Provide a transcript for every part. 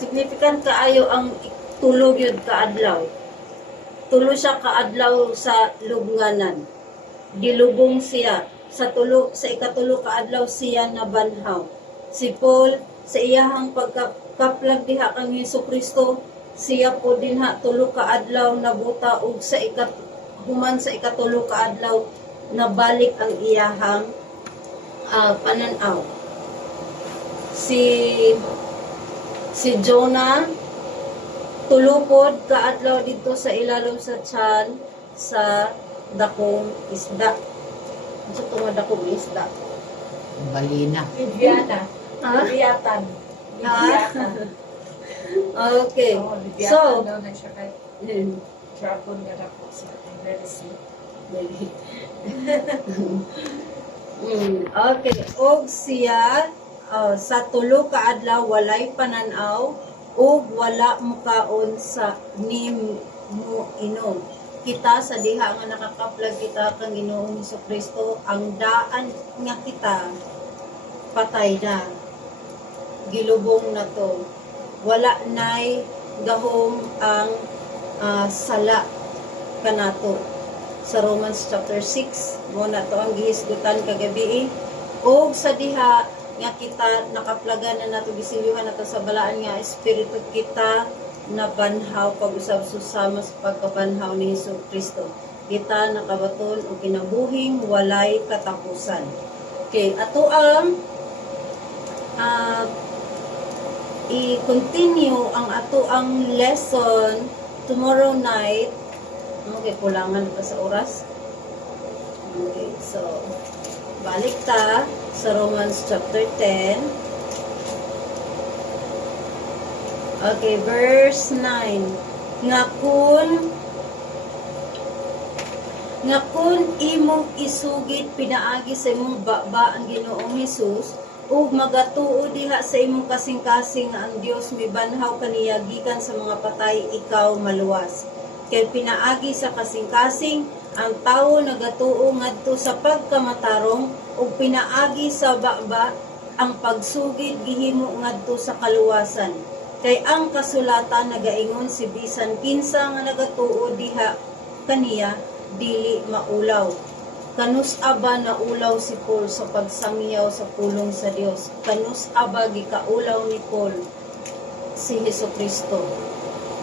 Significant kaayo ang tulog yun kaadlaw. Tulo siya kaadlaw sa lubnganan. Dilubong siya sa ikatulo kaadlaw siya na banhaw. Si Paul sa iyahang pagkakaplag diha kang Hesukristo, siya po dinha tulo kaadlaw nabuta ug human sa ikatulo kaadlaw nabalik ang iyahang pananaw. Si Jonah tulupod kaadlaw dito sa ilalim sa tiyan sa dakong isda. Ano ito nga dakong isda? Balina. Libyana. Ha? Libyatan. Libyatan. Okay. Oh, Libyatan So, daw na siya kay Dragon nga dako sa Red Sea. Okay. Og siya sa tulo ka adlaw walay pananaw ug wala mukaon sa mo inom. Kita sa diha nga nakakaplag kita kang Ginoong Hesukristo, ang daan nga kita patay na. Gilubong na to. Wala nay gahom ang sala kanato. Sa Romans chapter 6 mo na to ang gihisgutan kagabi. Og sa diha nga kita nakaplagan na nato gisilyuhan nato sa balaan nga espiritu kita na banhaw pag-usab susama sa pagkabanhaw ni Hesukristo. Kita nakabaton o kinabuhing walay katapusan. Okay, ato ang i-continue ang ato ang lesson tomorrow night. Okay, kulangan pa sa oras. Okay, so balik ta sa Romans chapter 10. Okay, verse 9. Nga kun imong isugid pinaagi sa imong baba ang Ginoong Hesus ug magatuo diha sa imong kasing-kasing nga ang Dios mibanhaw kaniya gikan sa mga patay, ikaw maluwas. Kay pinaagi sa kasing-kasing ang tawo nagatuo ngadto sa pagkamatarong ug pinaagi sa baba ang pagsugid gihimo ngadto sa kaluwasan. Kay ang kasulatan nagaingon si bisan kinsa nga nagatuo diha kaniya dili maulaw. Kanus aba na ulaw si Paul sa pagsangyaw sa pulong sa Dios. Kanus aba gikaulaw ni Paul si Hesukristo.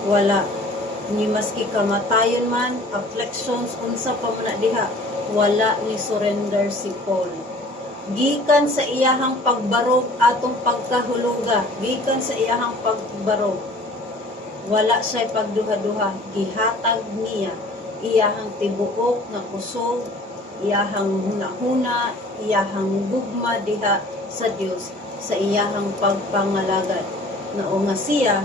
Wala ni maski kamatayon man, afflictions unsa pa man diha, wala ni surrender si Paul. Gikan sa iyahang pagbarog atong pagkahuluga, gikan sa iyahang pagbarog, wala siya pagduha-duha, gihatag niya iyahang tibuok nga kusog, iyahang huna-huna, iyahang gugma diha sa Dios sa iyahang pagpangalagad. Nao nga siya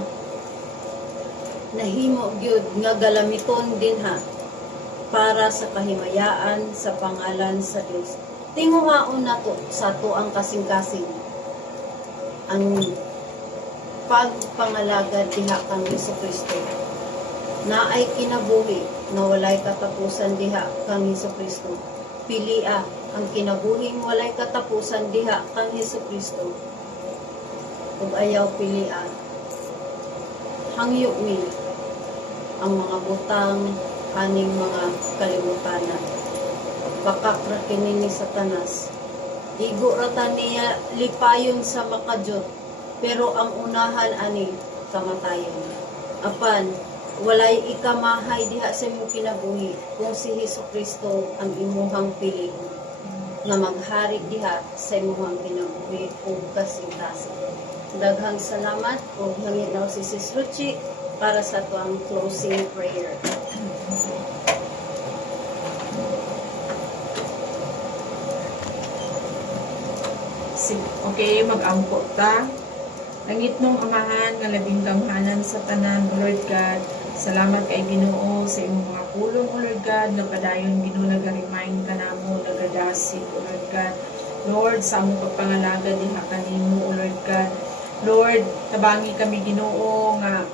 nahimo gyud nga galamiton dinha para sa kahimayaan sa pangalan sa Dios. Tinguhaon nato sa to ang kasing-kasing ang pagpangalagad diha kang Hesukristo. Na ay kinabuhi na walay katapusan diha kang Hesukristo. Pilia ang kinabuhing walay katapusan diha kang Hesukristo. Ug ayaw pilia hangyo mi ang mga butang kaning mga kalimutanan. Pakakra kini ni Satanas. Igo rata niya lipayon sa makajot, pero ang unahan ani kamatayon. Apan walay ikamahay diha sa imong kinabuhi kung si Hesukristo ang imuhang pili nga maghari diha sa imuhang kinabuhi ug kasing-kasing. Daghang salamat ug hangin daw si Sis Ruchi para sa tuang closing prayer. Okay, mag-ampo ta. Langit nung amahan nga labing gamhanan sa tanan, O Lord God. Salamat kay Ginoo sa imong mga pulong, O Lord God, nga padayon Ginoo nag-remind ka namo, nagadasig, O Lord God. Lord, sa among pagpangalaga diha kanimo, O Lord God. Lord, tabangi kami Ginoo nga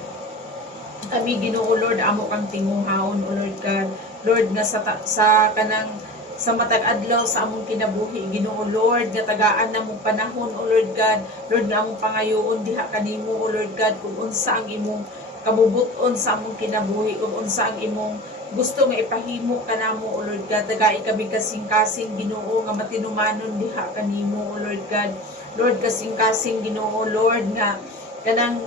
kami Ginoo Lord amo kang tinguhaon, O Lord God. Lord nga sa kanang sa matag adlaw sa among kinabuhi Ginoo Lord nga tagaan na mong panahon o Lord God. Lord nga among pangayoon diha kanimo o Lord God kung unsa ang imong kabubuton sa among kinabuhi, kung unsa ang imong gusto nga ipahimo kanamo o Lord God. Tagai kami kasing-kasing Ginoo nga matinumanon diha kanimo o Lord God. Lord kasing-kasing Ginoo Lord nga kanang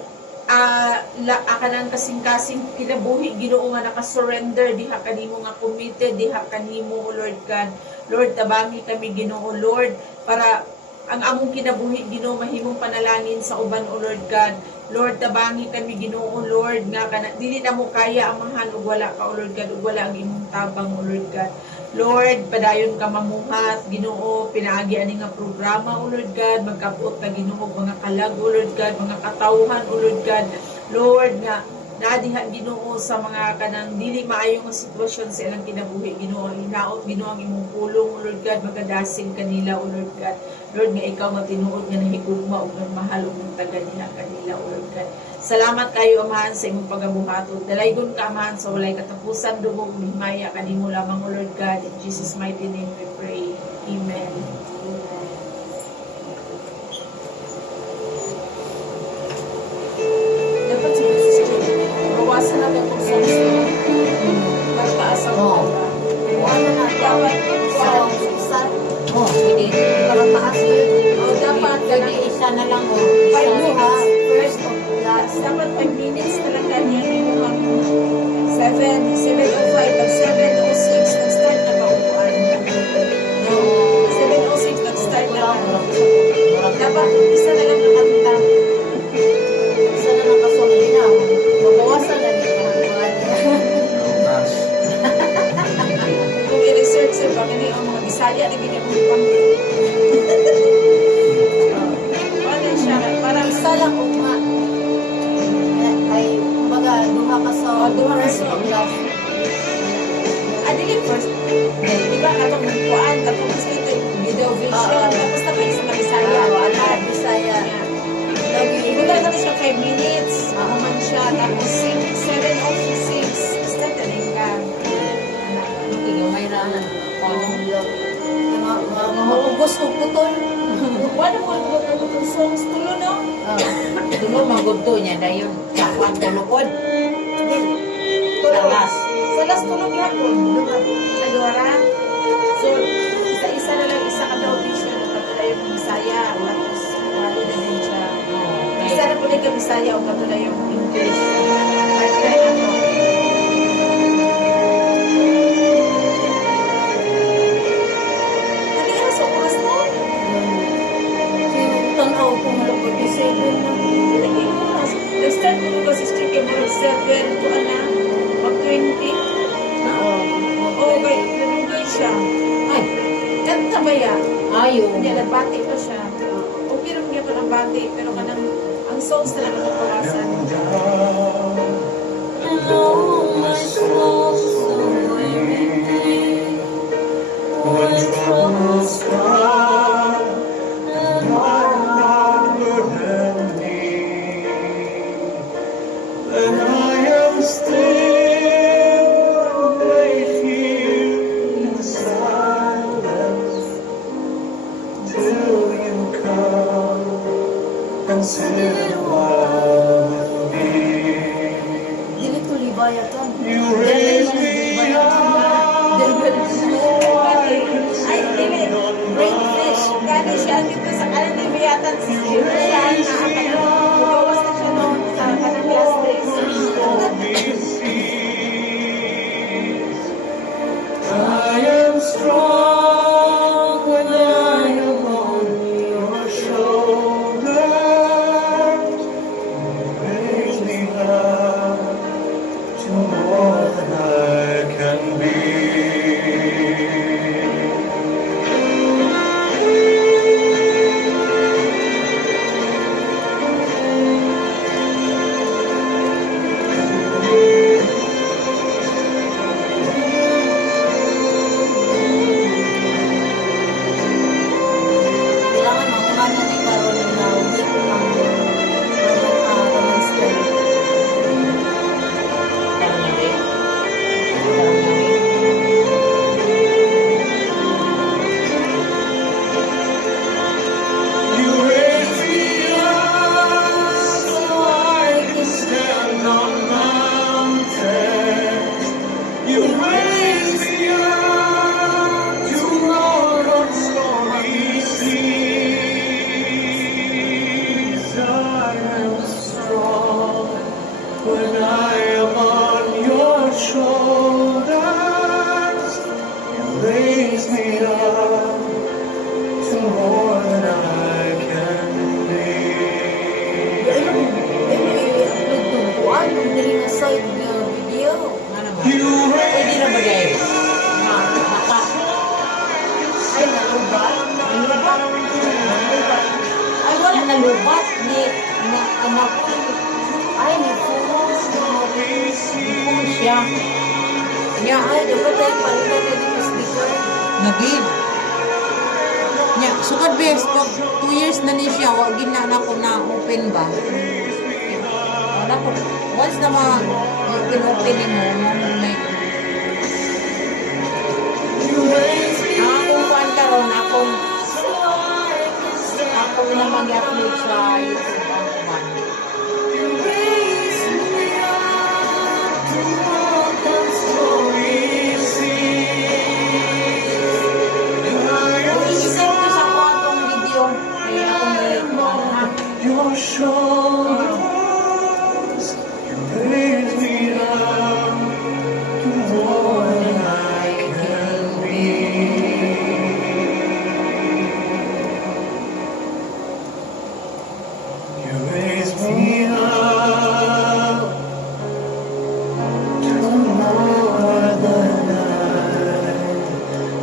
kanang kasing-kasing kinabuhi Ginoo nga naka-surrender diha kanimo, nga committed diha kanimo o Lord God. Lord tabangi kami Ginoo Lord para ang among kinabuhi Ginoo mahimong panalangin sa uban o Lord God. Lord tabangi kami Ginoo Lord nga dili na mo kaya amahan ug wala ka o Lord God, ug wala ang imong tabang o Lord God. Lord, padayon ka mamuhat, Ginoo, pinaagi ani nga programa, O Lord God, magkabuot ka Ginoo, mga kalag, O Lord God, mga katawhan, O Lord God, Lord, nga nadiha Ginoo sa mga kanang dili maayo nga sitwasyon sa ilang kinabuhi, Ginoo, hinaot Ginoo ang imong pulong, O Lord God, magadasig kanila, O Lord God. Lord, nga ikaw matinuod nga nahigugma ug mahal ug taga diha kanila, O Lord God. Salamat kayo, Amahan, sa imong pagabuhaton. Dalaygon ka, Amahan, sa walay katapusan, dugong himaya kanimo lamang, O Lord God. In Jesus' mighty name we pray. Amen. Dapat sa bawasan natin kung songs para taas ang Oo. mga. Ano na Dapat sa oh, pwede. Para taas ko yun. dapat Pwede isa na lang. Oh. 5 Isa minutes. first of last. Dapat 5 minutes talaga niya minimum 7:05 pag 7:06 nag-start na kaupuan. 7:06 nag-start na dapat isa na lang nakanta. Isa na lang kasong na. Mabawasan na din ang mga Kung i-research sir, baka niyo ang mga Bisaya na ginagulpang. Ano siya? Parang isa lang ugma. Ay, kumbaga, duha ka sa duha ka first sa- of last. dili first. Diba katong kuan, katong gusto ito video vision. Tapos na sa Bisaya. Wala, Bisaya. Lagi. Ibigay natin siya 5 minutes. Mahuman siya. Tapos 7:06. Start na rin ka. May ranan. Maubos ko putol. Wala mo ang songs tulo, no? Tulo magudto niya dayon. Kakuan tulukod. Salas. Salas tulog hapon. Adora. So, isa-isa na lang, isa ka daw vision. Katulad yung Bisaya. Tapos, wali na din siya. Isa na po lang yung Bisaya o katulad yung English. Kaya ano. Hindi ka sa oras mo. Tanaw ko malapot ni Seven na. Lagi mo oras. Nag-start mo kasi strict yung mga 7 to ano, pag 20. Oo, may nanugay siya. Ay, Kanta ba yan? ayaw. Hindi, nagbati pa siya. Okay rin niya pa ng bati, pero kanang ang songs talaga napawasan. Hello, my soul, so everything. When troubles come, and then I am still right here in silence till you come and sit a while with me. Dili ko libaya to. You raise me up, Ay, dili. Brain fish. Gano'n siya dito sa kanan ni Mayatan. Siya na ang bawas na siya noon sa kanang last days. siya. Nya, Ay, dapat tayo palitan na din mas speaker. nagid. Nya, sukad bes, pag 2 years na ni siya, wag gina na ko na open ba? Wala ko. Once na open mo, may akong kuhan karon, akong na mag-upload sa YouTube ang kuhan. I-send ko sa kuhan video. Kaya akong kuhan ha. Your shoulders, you raise me up to more than I can be. You raise me up to more than I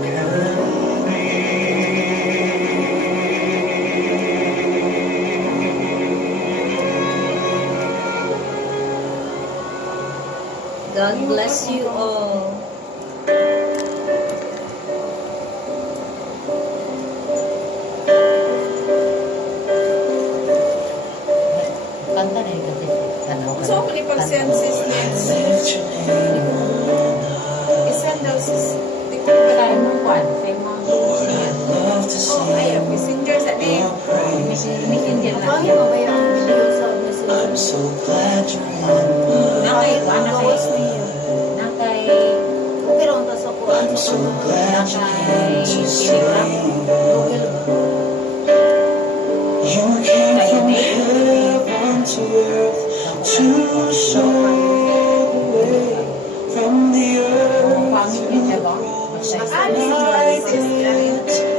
can God bless you all. Kanta na yung kasi. So, ako ni pag-send sis next. Isend daw sis. Di ko Kaya ba mo kuhan, sa mga singer. Oh, ayaw. Messenger sa name. Messenger na Bakit siya. mamaya ang video sa messenger? I'm so glad you're mine. Nakay kuhan, Gawas niyo. nakay Okay ron ta sa kuan I'm sa so glad you came to Telegram. save. Google ba? You came from heaven to earth to show the way from the earth Pangit to niya siya the ba? cross. Basta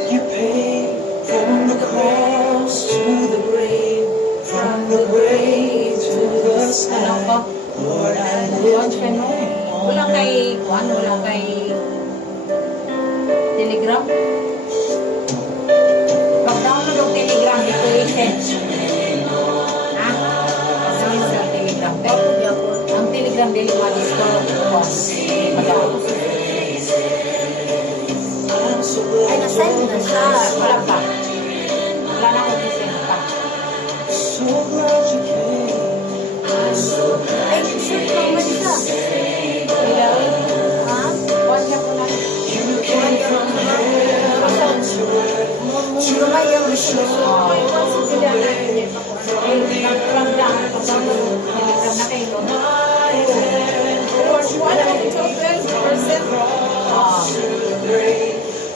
You paid from the cross to the grave, from the grave to the ano sky. ba? Lord, I Kuhan lift siya your no? name Wala on kay kuhan, wala kay Telegram. Pag-download ng Telegram, dito i-send. Ha? Pag-download sa Telegram. Ako di ako. Ang Telegram dili ma-disconnect ko. Madami. I'm so glad Ay, nasend na siya. Wala pa. Wala na akong i-send pa. so glad you came. Ay, shoot naman siya. Wala. Ha? Kuhan niya po na. You came from heaven to earth. Lumay yung resolution. Ay, once sila na yun. Nag-download Telegram na kayo. Wala ko ito 12%. Ah.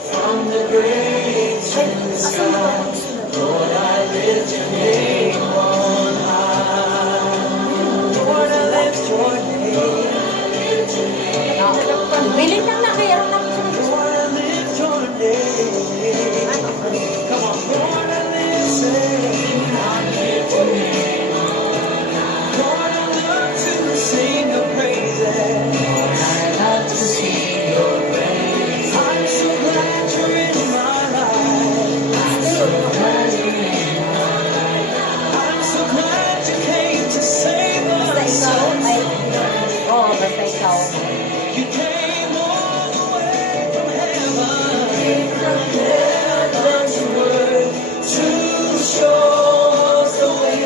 From the grave to Ay, the asan mo sky. ba mag-sulat? Lord, I lift your name on high. Lord, I lift your name. Bili lang na kayo na siya. Lord, I lift your name. Come on, Lord, I lift your name. Lord, I love to sing your praises. I'm so glad you're in my life. I'm so glad you came to save Basta us. ikaw, ay, Oo, basta ikaw. You came all the way from heaven to earth to show us the way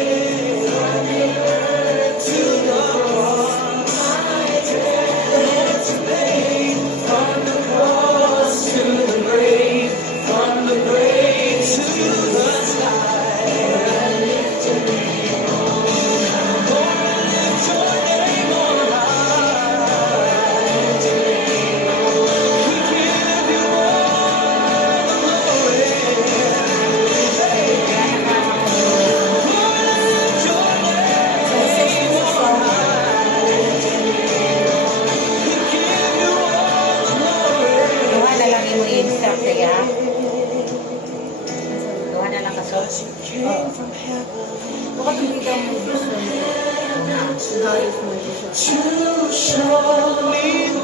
to the cross. It's paid from the cross to the grave, from the grave to the sky. Lord, I lift your name on high. We give you all the glory. Lord, I lift your name. sa isa sa song. We give you all the glory. Duha na lang yung i-instruct siya. Duha na lang kaso. You came from heaven Baka tumita mo yung vision. Guys mo yung vision. to show me